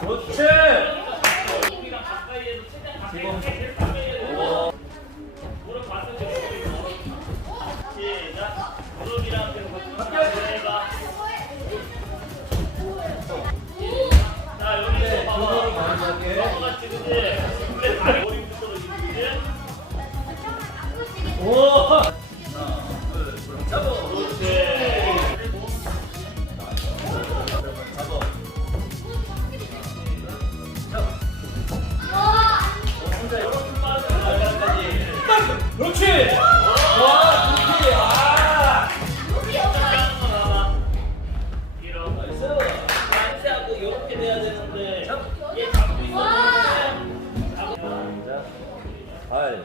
그렇지. 무릎 봤을 때 시작. 무릎이랑 자 여기서 봐봐. 똑같이 그지? 원래 다리 머리부터 떨어지지? 오. 하나, 둘, 잡아. 그렇지. 그렇지! 와, 좋지! 아! 이렇게 나이스! 같이 하고 이렇게 돼야 되는데 얘 잡고 있어. 자, 8,